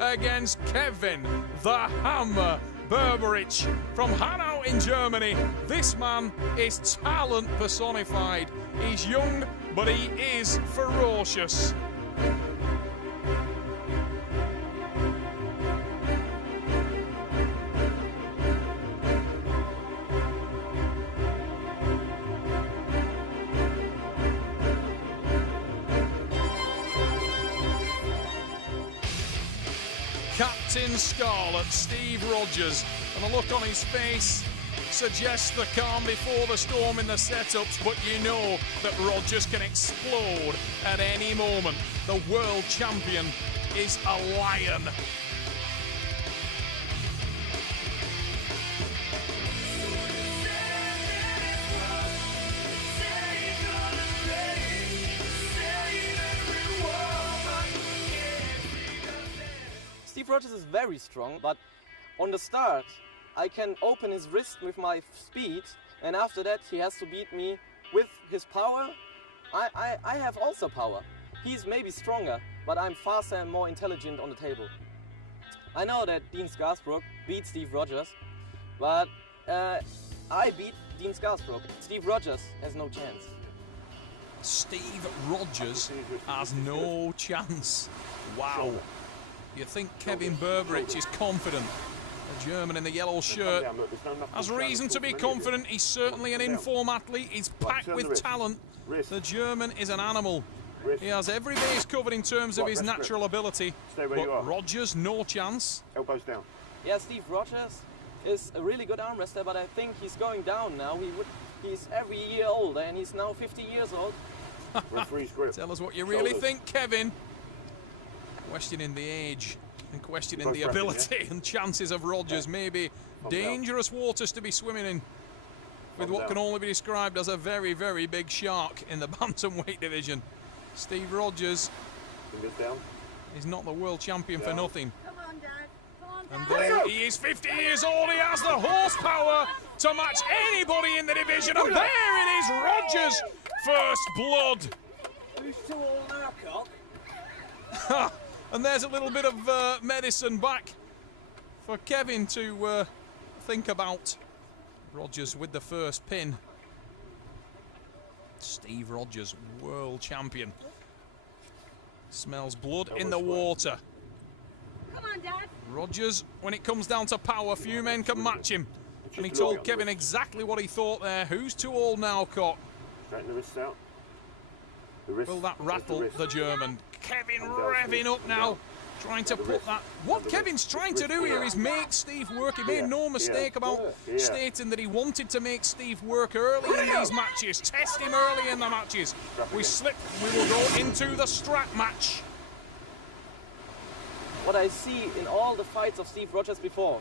against Kevin the Hammer Berberich from Hanau in Germany. This man is talent personified. He's young, but he is ferocious. Captain Scarlet, Steve Rogers, and the look on his face suggests the calm before the storm in the setups, but you know that Rogers can explode at any moment. The world champion is a lion. Steve Rogers is very strong, but on the start I can open his wrist with my speed, and after that he has to beat me with his power. I have also power. He's maybe stronger, but I'm faster and more intelligent on the table. I know that Dean Scarsbrook beat Steve Rogers, but I beat Dean Scarsbrook. Steve Rogers has no chance. Steve Rogers has no chance. Wow. You think Kevin Berberich is confident? The German in the yellow shirt has reason to be confident. He's certainly an informed athlete. He's packed with talent. The German is an animal. He has every base covered in terms of his natural ability. But Rogers, no chance. Elbows down. Yeah, Steve Rogers is a really good arm wrestler, but I think he's going down now. He's every year older, and he's now 50 years old. Tell us what you really think, Kevin. Questioning the age and questioning the ability and chances of Rogers. Maybe dangerous waters to be swimming in with what can only be described as a very, very big shark in the bantamweight division. Steve Rogers is not the world champion for nothing. Come on, Dad. Come on, Dad. And there he is, 50 years old. He has the horsepower to match anybody in the division. And there it is, Rogers' first blood. Who's too old now, Cock? And there's a little bit of medicine back for Kevin to think about. Rogers with the first pin. Steve Rogers, world champion. Smells blood in the water. Come on, Dad. Rogers, when it comes down to power, few men can match him. And he told Kevin exactly what he thought there. Who's too old now, Cock? Straighten the wrists out. Will that rattle the German? Kevin revving up now, trying to put that... What Kevin's trying to do here is make Steve work. He made no mistake about stating that he wanted to make Steve work early in these matches, test him early in the matches. We will go into the strap match. What I see in all the fights of Steve Rogers before,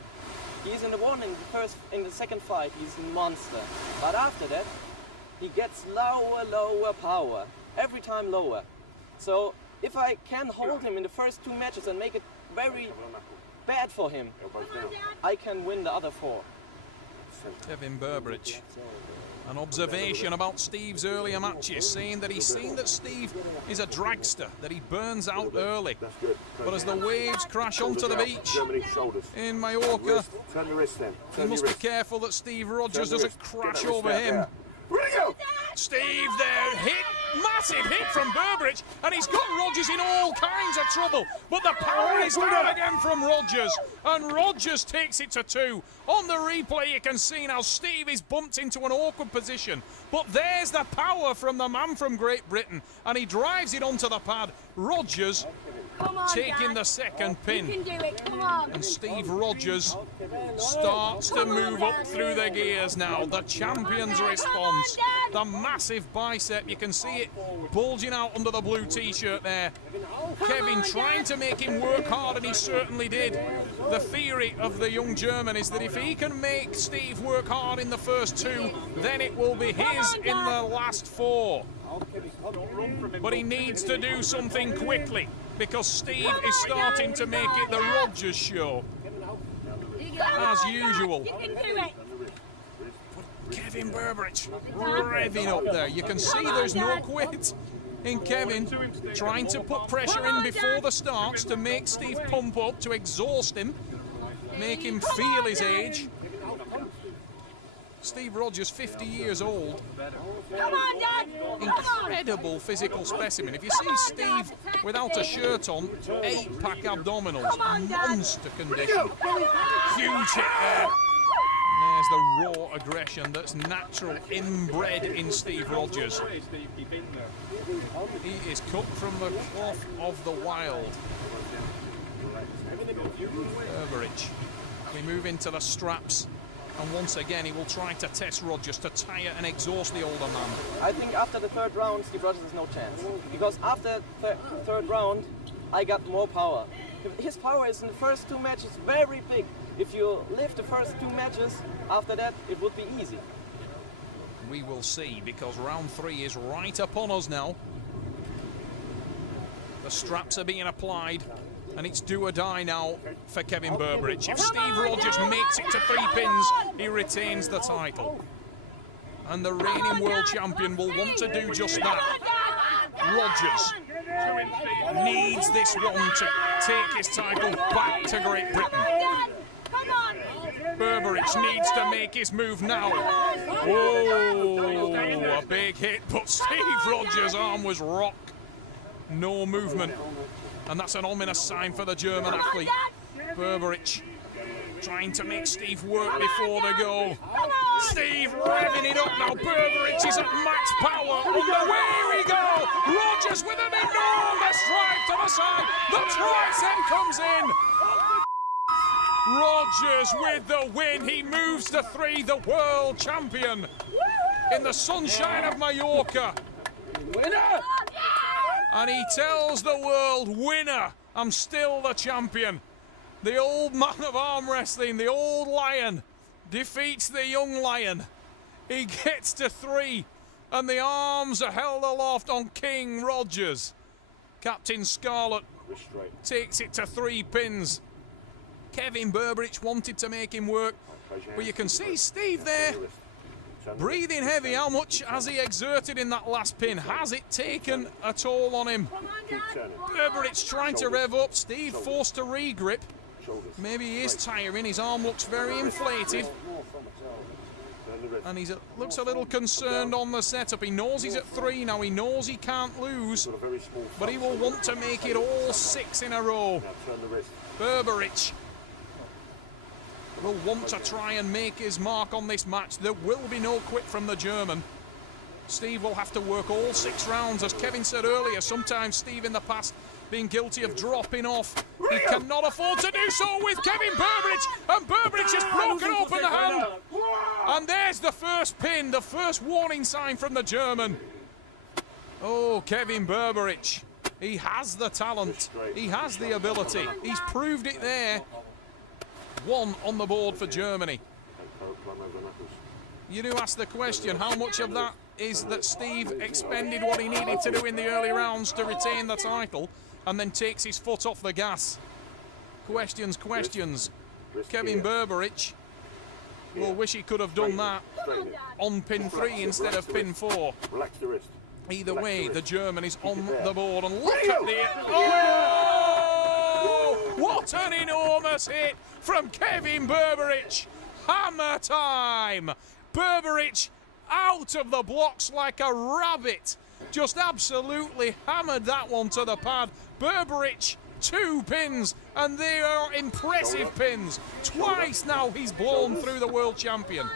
he's in the second fight, he's a monster. But after that, he gets lower power. Every time lower. So if I can hold him in the first two matches and make it very bad for him, I can win the other four. Kevin Berberich. An observation about Steve's earlier matches, saying that he's seen that Steve is a dragster, that he burns out early. But as the waves crash onto the beach in Mallorca, he must be careful that Steve Rogers doesn't crash over him. Steve there, massive hit from Berberich, and he's got Rogers in all kinds of trouble. But the power is down again from Rogers, and Rogers takes it to 2. On the replay, you can see now Steve is bumped into an awkward position. But there's the power from the man from Great Britain, and he drives it onto the pad. Rogers taking the second pin. You can do it. Come on. And Steve Rogers starts to move up through the gears now. The champion's response. The massive bicep, you can see it bulging out under the blue t-shirt there. Kevin trying to make him work hard, and he certainly did. The theory of the young German is that if he can make Steve work hard in the first 2, then it will be his in the last 4. But he needs to do something quickly, because Steve is starting to make it the Rogers show, as usual. You can do it. Kevin Berberich revving up there. You can see there's no quit in Kevin, trying to put pressure in before the starts to make Steve pump up, to exhaust him, make him feel his age. Steve Rogers, 50 years old. Come on, Dad. Incredible physical specimen. If you see Steve without a shirt on, 8-pack abdominals, monster condition. Huge hit there. And there's the raw aggression that's natural, inbred in Steve Rogers. He is cut from the cloth of the wild. Berberich. We move into the straps. And once again, he will try to test Rogers, to tire and exhaust the older man. I think after the third round, Steve Rogers has no chance. Because after the third round, I got more power. His power is in the first 2 matches very big. If you live the first 2 matches, after that, it would be easy. We will see, because round 3 is right upon us now. The straps are being applied. And it's do or die now for Kevin Berberich. If Steve Rogers makes it to 3 pins, he retains the title. And the reigning world champion will want to do just that. Rogers needs this one to take his title back to Great Britain. Berberich needs to make his move now. Whoa, a big hit, but Steve Rogers' arm was rock. No movement. And that's an ominous sign for the German athlete. Berberich trying to make Steve work before the goal. Steve revving it up now. Berberich is at max power. Away we go. Rogers with an enormous drive to the side. The tricep comes in. Rogers with the win. He moves to 3, the world champion. In the sunshine of Mallorca. Winner! And he tells the world, winner, I'm still the champion. The old man of arm wrestling, the old lion, defeats the young lion. He gets to 3, and the arms are held aloft on King Rogers. Captain Scarlet takes it to 3 pins. Kevin Berberich wanted to make him work, but you can see Steve there, breathing heavy. How much has he exerted in that last pin? Has it taken a toll on him? Berberich trying to rev up. Steve forced to re-grip. Maybe he is tiring. His arm looks very inflated. And he looks a little concerned on the setup. He knows he's at 3 now. He knows he can't lose. But he will want to make it all 6 in a row. Berberich will want to try and make his mark on this match. There will be no quit from the German. Steve will have to work all 6 rounds. As Kevin said earlier, sometimes Steve in the past being guilty of dropping off. He cannot afford to do so with Kevin Berberich. And Berberich has broken open the hand. And there's the first pin, the first warning sign from the German. Oh, Kevin Berberich. He has the talent. He has the ability. He's proved it there. 1 on the board for Germany. You do ask the question, how much of that is that Steve expended what he needed to do in the early rounds to retain the title and then takes his foot off the gas? Questions. Kevin Berberich will wish he could have done that on pin 3 instead of pin 4. Either way, the German is on the board, and look at the... Oh! What an enormous hit from Kevin Berberich. Hammer time. Berberich out of the blocks like a rabbit. Just absolutely hammered that one to the pad. Berberich, 2 pins, and they are impressive pins. Twice now he's blown through the world champion.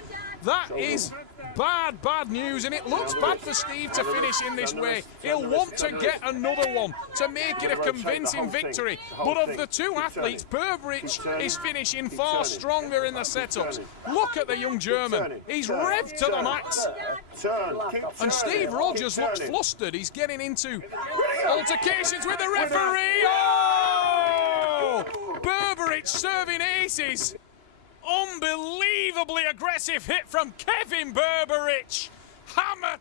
That is bad news, and it looks bad for Steve to finish in this way. He'll want to get another one to make it a convincing victory. But of the 2 athletes, Berberich is finishing far stronger in the setups. Look at the young German. He's revved to the max. And Steve Rogers looks flustered. He's getting into altercations with the referee. Oh! Berberich serving aces. Unbelievably aggressive hit from Kevin Berberich. Hammer